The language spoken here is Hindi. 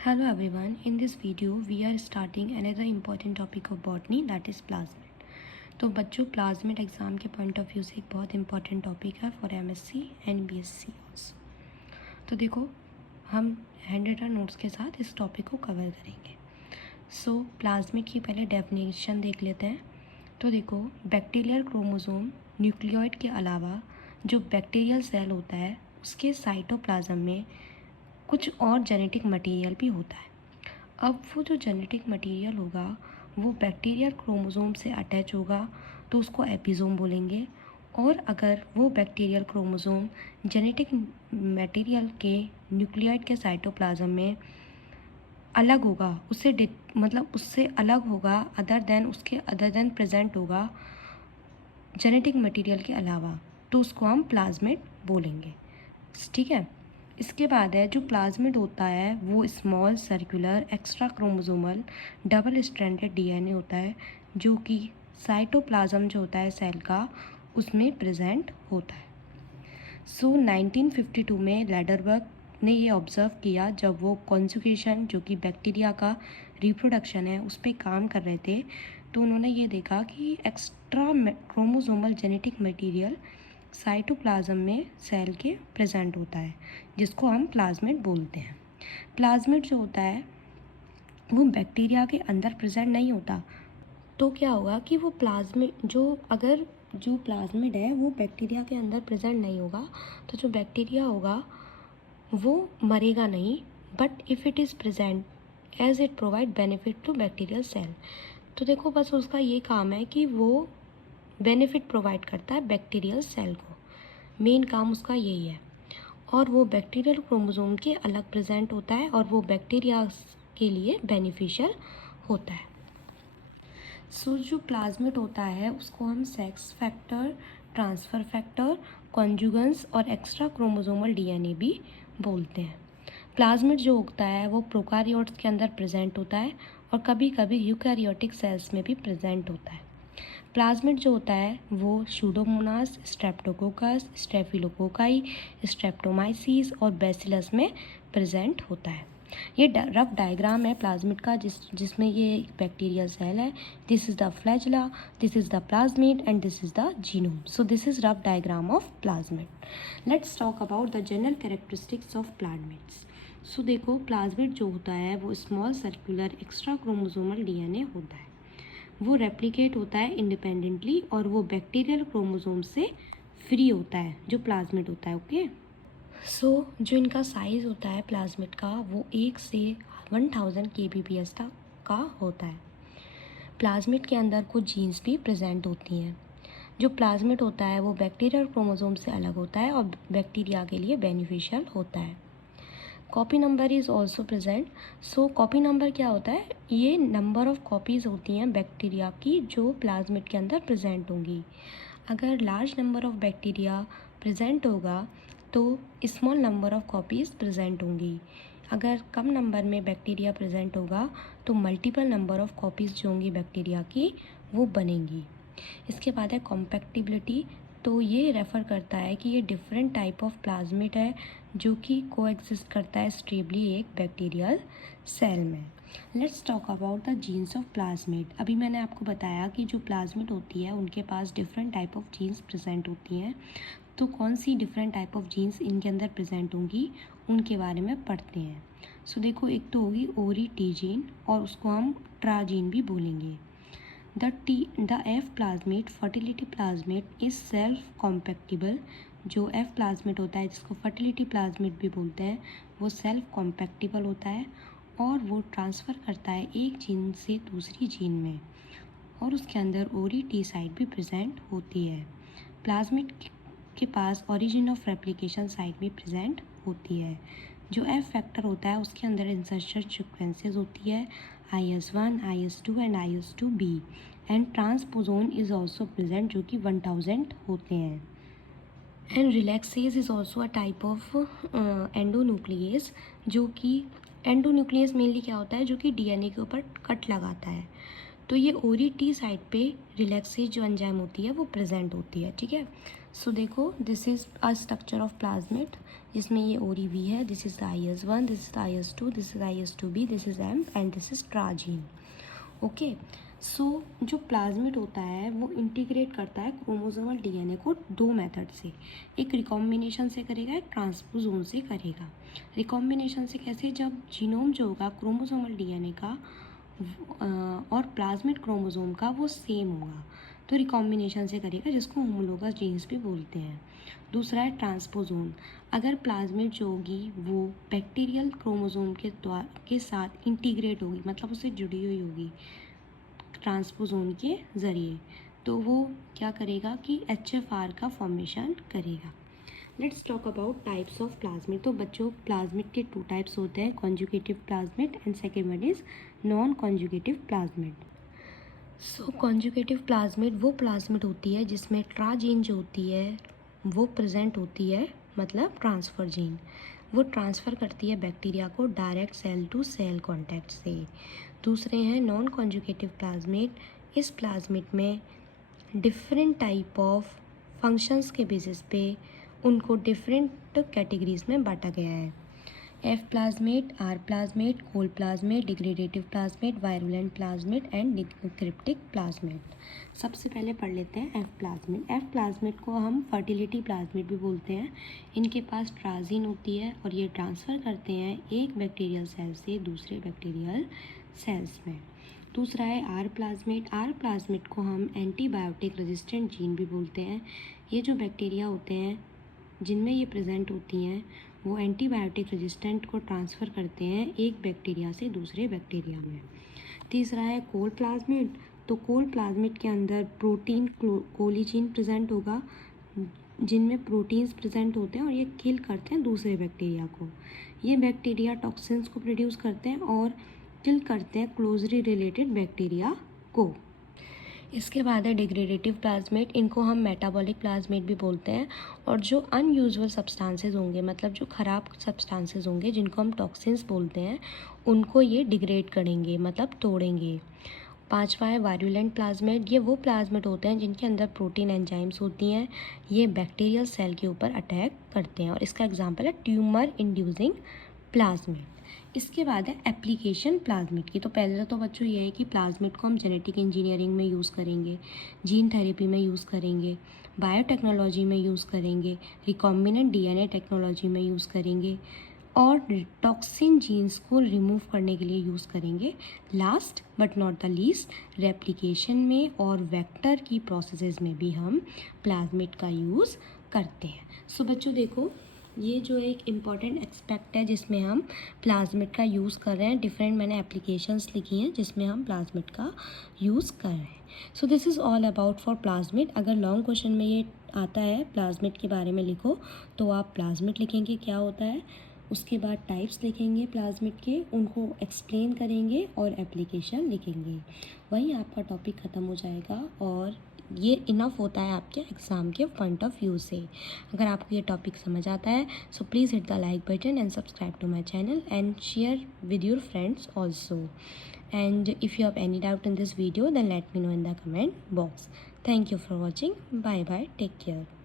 Hello everyone, in this video we are starting another important topic of botany, that is plasmid. तो बच्चों प्लाज्मिड एग्ज़ाम के पॉइंट ऑफ व्यू से एक बहुत इंपॉर्टेंट टॉपिक है for MSc and BSc also. तो देखो हम हैंड रिटन नोट्स के साथ इस टॉपिक को कवर करेंगे। सो प्लाज्मिड की पहले डेफिनेशन देख लेते हैं। तो देखो बैक्टीरियल क्रोमोसोम न्यूक्लियोइड के अलावा जो बैक्टीरियल सेल होता है उसके साइटोप्लाज्म में कुछ और जेनेटिक मटेरियल भी होता है। अब वो जो जेनेटिक मटेरियल होगा वो बैक्टीरियल क्रोमोसोम से अटैच होगा तो उसको एपिसोम बोलेंगे। और अगर वो बैक्टीरियल क्रोमोसोम जेनेटिक मटेरियल के न्यूक्लियोइड के साइटोप्लाज्म में अलग होगा, उससे अलग होगा, अदर देन प्रेजेंट होगा जेनेटिक मटेरियल के अलावा, तो उसको हम प्लाज्मिड बोलेंगे। ठीक है। इसके बाद है जो प्लाज्मिड होता है वो small circular extra chromosomal double stranded DNA होता है जो कि साइटोप्लाज्म जो होता है सेल का उसमें प्रेजेंट होता है। 1952 में लैडरबर्ग ने ये ऑब्ज़र्व किया जब वो कॉन्जुगेशन जो कि बैक्टीरिया का रिप्रोडक्शन है उस पर काम कर रहे थे। तो उन्होंने ये देखा कि extra chromosomal genetic material cytoplasm में सेल के प्रेजेंट होता है जिसको हम प्लाज्मिड बोलते हैं। प्लाज्मिड जो होता है वो बैक्टीरिया के अंदर प्रेजेंट नहीं होता। तो क्या होगा कि वो जो प्लाज्मिड है वो बैक्टीरिया के अंदर प्रेजेंट नहीं होगा तो जो बैक्टीरिया होगा वो मरेगा नहीं, but if it is present as it provide benefit to bacterial cell. तो देखो बस उसका ये काम है कि वो बेनिफिट प्रोवाइड करता है बैक्टीरियल सेल को, मेन काम उसका यही है। और वो बैक्टीरियल क्रोमोसोम के अलग प्रेजेंट होता है और वो बैक्टीरिया के लिए बेनिफिशियल होता है। जो प्लाज्मिड होता है उसको हम सेक्स फैक्टर, ट्रांसफ़र फैक्टर, कॉन्जुगेंस और एक्स्ट्रा क्रोमोसोमल डीएनए भी बोलते हैं। प्लाज्मिड जो होता है वो प्रोकारियोट्स के अंदर प्रेजेंट होता है और कभी कभी यूकैरियोटिक सेल्स में भी प्रेजेंट होता है। प्लाज्मिड जो होता है वो सूडोमोनास, स्ट्रेप्टोकोकस, स्टेफिलोकोकाई, स्ट्रेप्टोमाइसिस और बैसिलस में प्रेजेंट होता है। ये रफ डायग्राम है प्लाज्मिड का जिसमें ये एक बैक्टीरियल सेल है। This is the flagella, this is the plasmid and this is the genome. So this is rough diagram of plasmid. Let's talk about the general characteristics of plasmids. So देखो प्लाज्मिड जो होता है वो small circular extra chromosomal DNA होता है। वो रेप्लिकेट होता है इंडिपेंडेंटली और वो बैक्टीरियल क्रोमोसोम से फ्री होता है जो प्लाज्मिड होता है। ओके। जो इनका साइज़ होता है प्लाज्मिड का वो 1 से 1000 kbps तक का होता है। प्लाज्मिड के अंदर कुछ जीन्स भी प्रेजेंट होती हैं। जो प्लाज्मिड होता है वो बैक्टीरियल क्रोमोसोम से अलग होता है और बैक्टीरिया के लिए बेनिफिशियल होता है। Copy number is also present. Copy number क्या होता है? ये नंबर ऑफ़ कॉपीज़ होती हैं बैक्टीरिया की जो प्लाज्मिड के अंदर प्रेजेंट होंगी। अगर large number of bacteria present होगा तो small number of copies present होंगी। अगर कम नंबर में बैक्टीरिया प्रेजेंट होगा तो मल्टीपल नंबर ऑफ़ कॉपीज़ जो होंगी बैक्टीरिया की वो बनेंगी। इसके बाद है कॉम्पैक्टिबिलिटी। तो ये रेफ़र करता है कि ये डिफरेंट टाइप ऑफ प्लाज्मिड है जो कि कोएग्जिस्ट करता है स्टेबली एक बैक्टीरियल सेल में। Let's talk about the jeans of plasmid. अभी मैंने आपको बताया कि जो प्लाज्मिड होती है उनके पास different type of genes present होती हैं। तो कौन सी डिफरेंट टाइप ऑफ जीन्स इनके अंदर प्रेजेंट होंगी उनके बारे में पढ़ते हैं। एक तो होगी ओरी टी जीन और उसको हम ट्रा जीन भी बोलेंगे। The F plasmid fertility plasmid is self compactable। जो F plasmid होता है जिसको fertility plasmid भी बोलते हैं वो self compactable होता है और वो ट्रांसफ़र करता है एक जीन से दूसरी जीन में और उसके अंदर ओरी टी साइट भी प्रेजेंट होती है। प्लाज्मिड के पास ओरिजिन ऑफ रेप्लिकेशन साइट भी प्रेजेंट होती है। जो F फैक्टर होता है उसके अंदर इंसर्शन सीक्वेंसेस होती है IS1, IS2 and IS2B and ट्रांसपोजोन is also present जो कि 1000 होते हैं। And relaxes is also a type of endonuclease जो कि एंडोन्यूक्लियस मेनली क्या होता है जो कि DNA के ऊपर कट लगाता है। तो ये ओरी टी साइड पे रिलैक्सेज जो एंजाइम होती है वो प्रेजेंट होती है। ठीक है। सो देखो, this is a structure of plasmid जिसमें ये ODV है, this is IS1, this is IS2, this is IS2B, this is M and this is tra gene. Okay, so जो प्लाज्मिड होता है वो इंटीग्रेट करता है क्रोमोसोमल DNA को दो मेथड से, एक रिकॉम्बिनेशन से करेगा, एक ट्रांसपोजोन से करेगा। रिकॉम्बिनेशन से कैसे, जब जीनोम जो होगा क्रोमोसोमल DNA का और प्लाज्मिड क्रोमोसोम का वो सेम होगा, तो रिकॉम्बिनेशन से करेगा, जिसको होमोलोगस जीन्स भी बोलते हैं। दूसरा है ट्रांसपोजोन। अगर प्लाज्मिड जो होगी वो बैक्टीरियल क्रोमोसोम के साथ इंटीग्रेट होगी, मतलब उससे जुड़ी हुई होगी ट्रांसपोजोन के ज़रिए, तो वो क्या करेगा कि HFR का फॉर्मेशन करेगा। Let's talk about types of plasmid. तो बच्चों, प्लाज्मिड के 2 टाइप्स होते हैं, conjugative plasmid and second one is non conjugative plasmid. So conjugative plasmid वो प्लाज्मिड होती है जिसमें ट्रा जीन जो होती है वो प्रेजेंट होती है, मतलब ट्रांसफ़र जीन। वो ट्रांसफ़र करती है बैक्टीरिया को direct cell to cell contact से। दूसरे हैं नॉन कॉन्जुगेटिव प्लाज्मिड। इस प्लाज्मिड में डिफरेंट टाइप ऑफ फंक्शंस के बेसिस पे उनको डिफरेंट कैटेगरीज में बांटा गया है। F plasmid, R plasmid, col plasmid, degradative plasmid, virulent plasmid and cryptic plasmid. सबसे पहले पढ़ लेते हैं F प्लाज्मिड। F प्लाज्मिड को हम फर्टिलिटी प्लाज्मिड भी बोलते हैं। इनके पास ट्राजीन होती है और ये ट्रांसफ़र करते हैं एक बैक्टीरियल सेल से दूसरे बैक्टीरियल सेल्स में। दूसरा है R प्लाज्मिड। R प्लाज्मिड को हम एंटीबायोटिक रेजिस्टेंट जीन भी बोलते हैं। ये जो बैक्टीरिया होते हैं जिनमें ये प्रेजेंट होती हैं वो एंटीबायोटिक रेजिस्टेंट को ट्रांसफ़र करते हैं एक बैक्टीरिया से दूसरे बैक्टीरिया में। तीसरा है कोल्ड प्लाज्मिड। तो कोल्ड प्लाज्मिड के अंदर प्रोटीन कोलिजीन प्रेजेंट होगा, जिनमें प्रोटीन्स प्रेजेंट होते हैं और ये किल करते हैं दूसरे बैक्टीरिया को। ये बैक्टीरिया टॉक्सिन्स को प्रोड्यूस करते हैं और किल करते हैं क्लोजली रिलेटेड बैक्टीरिया को। इसके बाद है डिग्रेडेटिव प्लाज्मिड। इनको हम मेटाबॉलिक प्लाज्मिड भी बोलते हैं। और जो अनयूजुअल सब्सटेंसेस होंगे, मतलब जो ख़राब सब्सटेंसेस होंगे जिनको हम टॉक्सिन्स बोलते हैं, उनको ये डिग्रेड करेंगे, मतलब तोड़ेंगे। पांचवा है वायरुलेंट प्लाज्मिड। ये वो प्लाज्मिड होते हैं जिनके अंदर प्रोटीन एंजाइम्स होती हैं। ये बैक्टीरियल सेल के ऊपर अटैक करते हैं और इसका एग्जाम्पल है ट्यूमर इंड्यूसिंग प्लाज्मिड। इसके बाद है एप्लीकेशन प्लाज्मिड की। तो पहले तो बच्चों ये है कि प्लाज्मिड को हम जेनेटिक इंजीनियरिंग में यूज़ करेंगे, जीन थेरेपी में यूज़ करेंगे, बायोटेक्नोलॉजी में यूज़ करेंगे, रिकॉम्बिनेंट DNA टेक्नोलॉजी में यूज़ करेंगे और टॉक्सिन जीन्स को रिमूव करने के लिए यूज़ करेंगे। Last but not the least, replication में और वेक्टर की प्रोसेसेस में भी हम प्लाज्मिड का यूज़ करते हैं। सो बच्चों देखो, ये जो एक इम्पॉर्टेंट एस्पेक्ट है जिसमें हम प्लाज्मिड का यूज़ कर रहे हैं। डिफरेंट मैंने एप्लीकेशंस लिखी हैं जिसमें हम प्लाज्मिड का यूज़ कर रहे हैं। सो this is all about for plasmid. अगर लॉन्ग क्वेश्चन में ये आता है प्लाज्मिड के बारे में लिखो, तो आप प्लाज्मिड लिखेंगे क्या होता है, उसके बाद टाइप्स लिखेंगे प्लाज्मिड के, उनको एक्सप्लेन करेंगे और एप्लीकेशन लिखेंगे। वहीं आपका टॉपिक ख़त्म हो जाएगा और ये इनफ होता है आपके एग्ज़ाम के पॉइंट ऑफ व्यू से। अगर आपको ये टॉपिक समझ आता है, so please hit the like button and subscribe to my channel and share with your friends also. And if you have any doubt in this video, then let me know in the comment box. Thank you for watching. Bye bye. Take care.